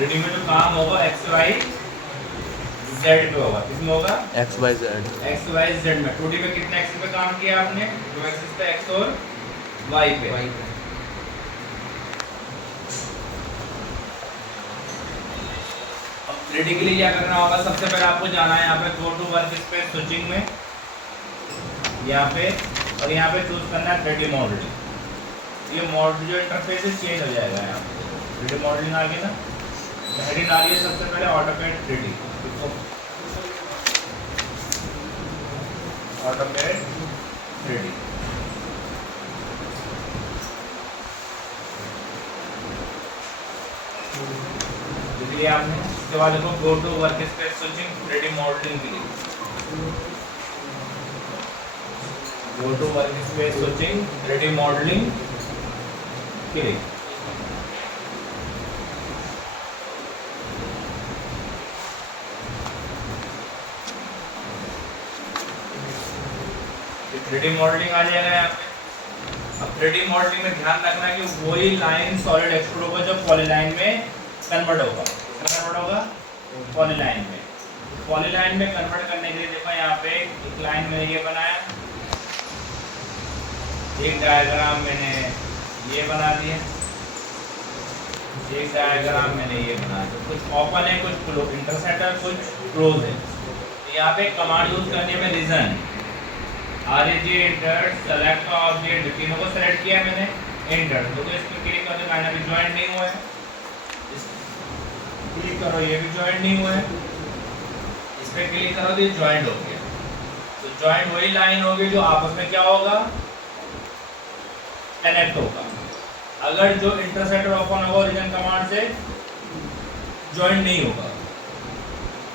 3D में जो काम होगा एक्स वाई जेड पे होगा, किसमें होगा X Y Z. X Y Z में। 2D में कितने एक्स पे काम किया आपने, दो एक्सिस पे एक्स और वाई पे। अब 3D के लिए क्या करना होगा, सबसे पहले आपको जाना है यहाँ पे go to workspace switching में, यहाँ पे, और यहाँ पे चूज करना है 3D मॉडलिंग। ये मॉडल जो इंटरफेस है चेंज हो जाएगा यहाँ पे। 3D मॉडलिंग आ गई ना, हेडिंग डालिए सबसे पहले ऑटोकैड 3D, ऑटोकैड 3D। लिख लिया आपने। इसके बाद देखो go to workspace switching 3D modelling के लिए, go to workspace switching 3D modelling के लिए। थ्री डी मॉडलिंग आ जाएगा यहाँ पे। अब 3D मॉडलिंग में ध्यान रखना है कि वही लाइन सॉलिड एक्सट्रूड होगा जो पॉलीलाइन में कन्वर्ट होगा। कन्वर्ट होगा पॉलीलाइन में। पॉलीलाइन में कन्वर्ट करने के लिए देखो यहाँ पे एक लाइन मैंने ये बनाया, एक डायग्राम मैंने ये बना दिया, एक डायग्राम मैंने ये बना दिया। कुछ ओपन है, कुछ क्लोज, इंटरसेक्ट है, कुछ क्लोज है। तो यहाँ पे कमांड यूज करनी है region, REG enter, select object, तीनों को सेलेक्ट किया मैंने, एंटर। तो इस पर क्लिक करो, लाइन अभी ज्वाइन नहीं हुआ है, क्लिक करो ये भी ज्वाइन नहीं हुआ है, इस पे क्लिक करो तो ये ज्वाइन हो गया। तो ज्वाइन वही लाइन होगी जो आपस में क्या होगा, कनेक्ट होगा। अगर जो इंटरसेक्टर ओपन होगा रीजन कमांड से ज्वाइन नहीं होगा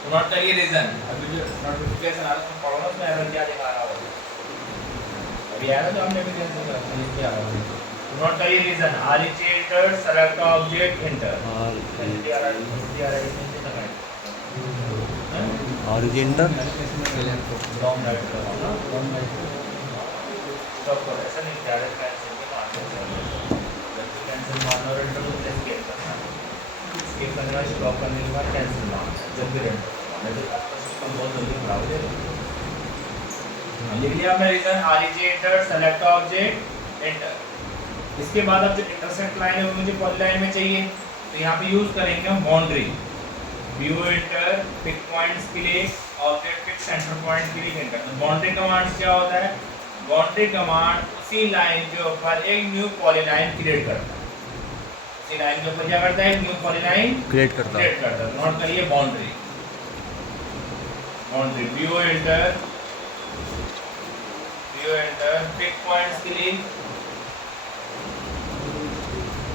तो नोट करिए रीजन। अभी जो नोटिफिकेशन आ रहा है पढ़ो ना, उसमें एरर क्या दिखा रहा होगा, अभी आया तो हमने भी कैंसिल कर दिया, क्या आ रहा है नोट करिए region, REG enter, select object, enter. REG enter, लॉन्ग राइट करो ना, स्टॉप करो, ऐसा नहीं डायरेक्ट कैंसिल के मारना चाहिए। जब कैंसिल मारना और एंटर तो एस्केप करना, एस्केप करने के बाद स्टॉप करने के बाद कैंसिल मारना, जब भी एंटर मारना तो आपका सिस्टम बहुत जल्दी खराब हो जाएगा। लिख लिया आपने region, REG enter, select object, enter. इसके बाद अब जो इंटरसेक्ट लाइन है वो मुझे पॉलीलाइन में चाहिए, तो यहाँ पे यूज करेंगे हम boundary, view enter, pick points के लिए, ऑब्जेक्ट पिक सेंटर पॉइंट के लिए एंटर। तो बाउंड्री कमांड क्या होता है, बाउंड्री कमांड उसी लाइन के ऊपर एक न्यू पॉलीलाइन क्रिएट करता है, उसी लाइन के ऊपर क्या करता है, न्यू पॉलीलाइन क्रिएट करता है। नोट करिए boundary, boundary, view enter, pick points के लिए,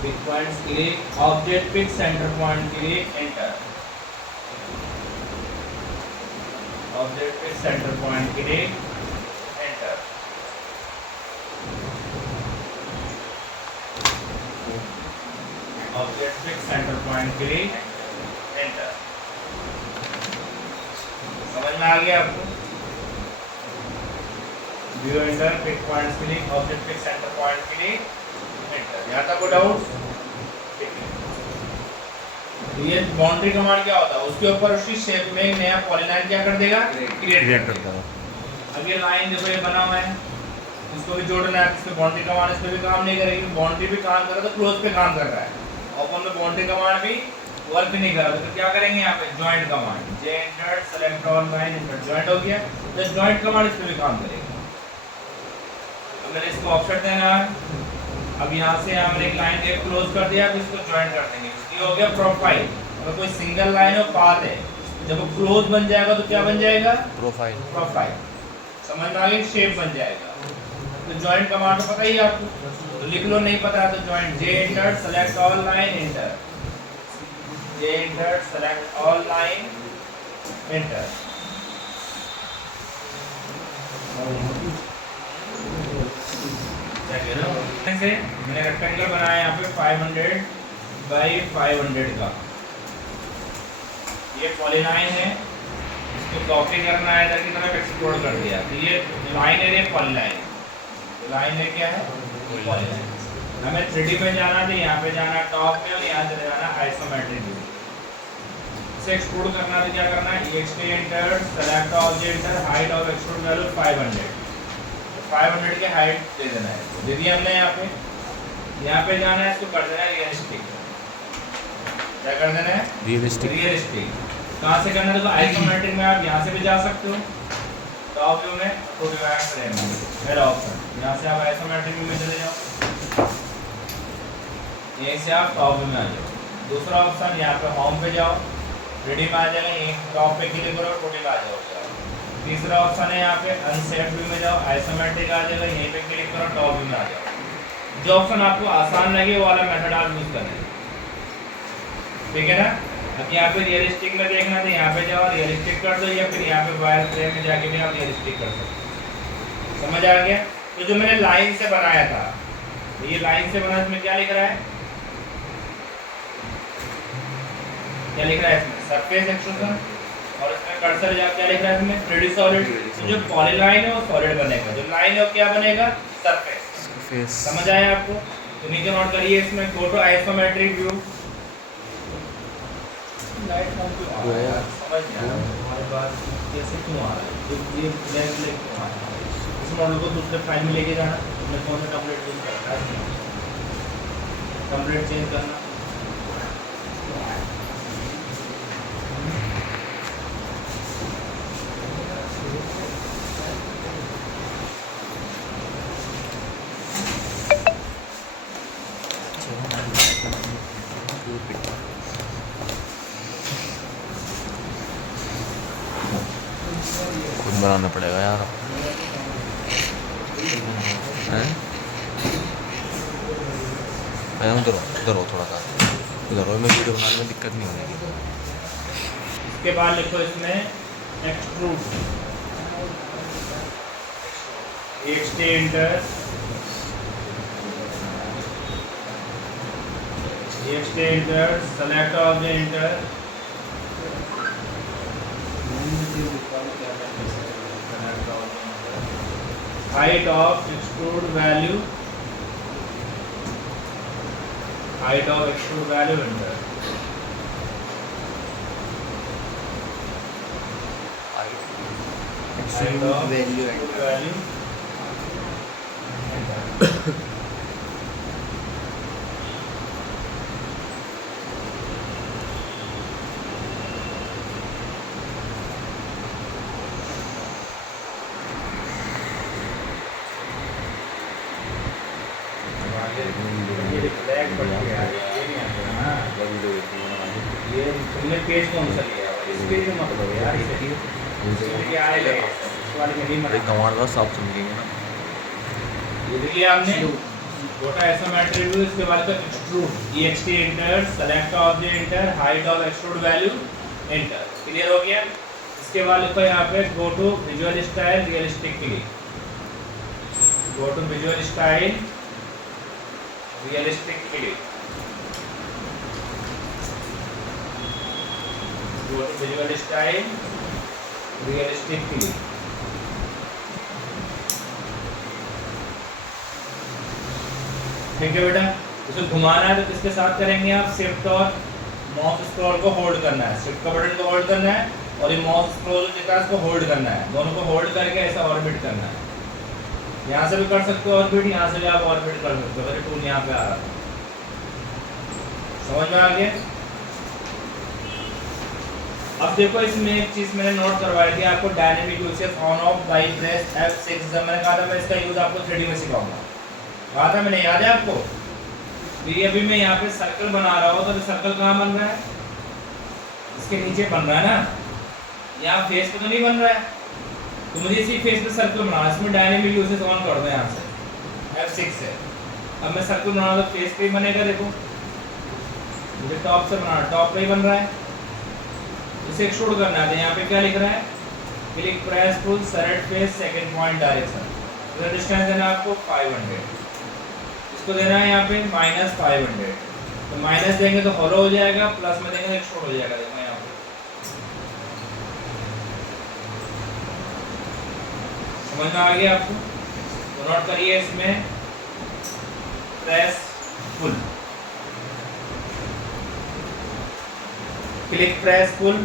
पिक पॉइंट्स के लिए, ऑब्जेक्ट पिक सेंटर पॉइंट के लिए enter, object pick centre point के लिए enter. Object pick centre point के लिए एंटर। समझ में आ गया आपको, व्यू एंटर, पिक पॉइंट्स के लिए, ऑब्जेक्ट पिक सेंटर पॉइंट के लिए एंटर। यहाँ तक कोई डाउट? तो ये बाउंड्री कमांड क्या होता है, उसके ऊपर उसी शेप में नया पॉलीलाइन क्या कर देगा, क्रिएट कर देगा। अब ये लाइन देखो ये बना हुआ है, इसको भी जोड़ना है, इसमें बाउंड्री कमांड इस पे भी काम नहीं करेगी, बाउंड्री भी काम कर रहा है तो क्लोज पे काम कर रहा है, ओपन में बाउंड्री कमांड भी वर्क नहीं कर रहा है। तो क्या करेंगे यहाँ पे joint command, J enter, select all line, enter, joint हो गया। तो ज्वाइंट कमांड इस पे भी काम करेगी। मैंने इसको ऑफसेट देना है, अब यहाँ से हमने एक लाइन एक क्लोज कर दिया, अब इसको ज्वाइन कर देंगे, ये हो गया प्रोफाइल। अगर कोई सिंगल लाइन और पाथ है, जब वो क्लोज बन जाएगा तो क्या बन जाएगा, प्रोफाइल, प्रोफाइल। समझ में आ गया, शेप बन जाएगा। तो ज्वाइंट कमांड तो पता ही है आपको, तो लिख लो, नहीं पता है तो joint, J enter, select all line, enter, J enter, select all line, enter. से मैंने रेक्टेंगल बनाया यहाँ पे 500 बाई 500 का, ये पॉलीलाइन है, इसको कॉपी करना है इधर की तरफ एक्सप्लोर कर दिया। तो ये लाइन है, ये पॉलीलाइन, लाइन है क्या है, पॉलीलाइन। हमें 3D पे जाना है, यहाँ पे जाना टॉप में और यहाँ चले जाना आइसोमेट्रिक व्यू। इसे एक्सट्रूड करना है तो क्या करना है, EXT enter, select object enter, height of extrude value 500, 500 के हाइट दे देना है, दे दिया हमने। यहाँ पे जाना है, इसको कर देना है रियलिस्टिक। क्या कर देना है, रियलिस्टिक। कहाँ से करना है, तो आइसोमेट्रिक में आप यहाँ से भी जा सकते हो, टॉप व्यू में, तो डिवाइड फ्रेम में पहला ऑप्शन, यहाँ से आप आइसोमेट्रिक व्यू में चले जाओ, यहीं से आप टॉप व्यू में आ जाओ। दूसरा ऑप्शन यहाँ पे होम पे जाओ, रेडी में आ जाएगा, यहीं टॉप पे क्लिक करो, टोटल आ जाओगे। तीसरा ऑप्शन है यहाँ पे अनसेट व्यू में जाओ, आइसोमेट्रिक आ जाएगा, यहीं पे क्लिक करो, टॉप व्यू में आ जाओ। जो ऑप्शन आपको आसान लगे वो वाला मेथड आप यूज करें, ठीक है ना। अब यहाँ पे रियलिस्टिक में देखना है तो यहाँ पे जाओ, रियलिस्टिक कर दो, या फिर यहाँ पे वायर फ्रेम में जाके भी आप रियलिस्टिक कर सकते हो। समझ आ गया। तो जो मैंने लाइन से बनाया था, ये लाइन से बना, इसमें क्या लिख रहा है, क्या लिख रहा है इसमें, सरफेस एक्सट्रूजन, और इसमें कर्सर जा क्या लिख रहा है इसमें, 3D सॉलिड। तो जो पॉलीलाइन है वो सॉलिड बनेगा, जो लाइन है वो क्या बनेगा, सरफेस। समझ आया आपको। तो नीचे नोट करिए, इसमें go to isometric view. Light कम क्यों आ रहा है, समझ नहीं आ रहा हमारी बात, कैसे क्यों आ रहा है, ये ब्लैक ब्लैक क्यों आ रहा है। इस मॉडल को दूसरे फाइल में लेके जाना, हमने कौन सा टेम्पलेट यूज करना है, टेम्पलेट चेंज करना। खुद बनाना पड़ेगा यार, हैं? उधर हो थोड़ा सा, उधर हो, मैं वीडियो बनाने में दिक्कत नहीं होगी। इसके बाद लिखो इसमें extrude, EXT enter, EXT enter, select object enter, height of extrude value, height of extrude value enter, height of value value ये तुमने पेज कौन सा लिया है, इस पेज में मत लो यार, इसे क्या आएगा इस वाले में नहीं मत। कमांड का सब समझेंगे ना। ये देखिए आपने गोटा आइसोमेट्रिक व्यू, इसके बाद का extrude, EXT enter, select object enter, height of extrude value enter, clear हो गया। इसके बाद लिखो यहाँ पे go to visual style realistic click, go to visual style realistic click, go to visual style realistic click. ठीक है बेटा, इसे घुमाना है तो किसके साथ करेंगे आप, शिफ्ट और माउस स्क्रॉल को होल्ड करना है, शिफ्ट का बटन को होल्ड करना है, और ये माउस स्क्रॉल जो है इसको होल्ड करना है, दोनों को होल्ड करके ऐसा ऑर्बिट करना है। यहाँ से भी कर सकते हो ऑर्बिट, यहाँ से भी आप ऑर्बिट कर सकते हो, मेरे टूल यहाँ पे आ रहा है, समझ में आ गया। अब देखो इसमें एक चीज मैंने नोट करवाई थी आपको, dynamic usage on off by press F6, जब मैंने कहा था मैं इसका यूज आपको 3D में सिखाऊंगा, कहा था मैंने, याद है आपको। ये अभी मैं यहाँ पे सर्कल बना रहा हूँ, तो सर्कल कहाँ बन रहा है, इसके नीचे बन रहा है ना, यहाँ फेस पे तो नहीं बन रहा है, तो मुझे इसी फेस पे सर्कल बनाना है। इसमें डायनेमिक यूसेज ऑन कर दो यहाँ से F6 से। अब मैं सर्कल बना रहा हूँ, फेस पे ही बनेगा, देखो मुझे टॉप से बनाना, टॉप पे ही बन रहा है। इसे एक्सट्रूड करना है, यहाँ पे क्या लिख रहा है, click press tool select face second point direction, तो डिस्टेंस देना है आपको 500, इसको देना है यहाँ पे -500, तो माइनस देंगे तो हॉलो हो जाएगा, प्लस में देंगे तो एक्सट्रूड हो जाएगा। देखो यहाँ पे समझ में आ गया आपको, तो नोट करिए इसमें press full, Click, press, pull.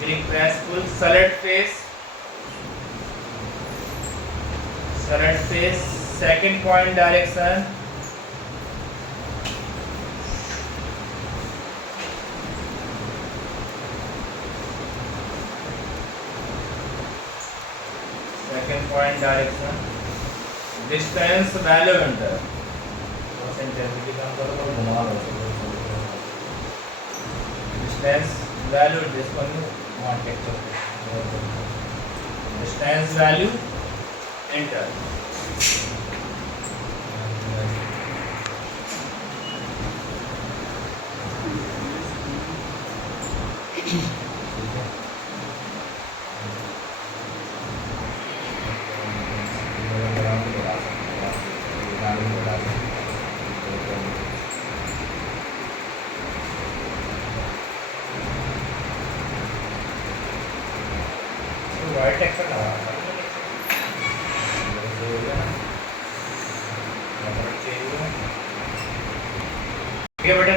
Click, press, pull. Select face. Select face. Second point direction. Second point direction. Distance value enter. Distance value this one you want capture. Distance value enter. White text का ठीक है बेटा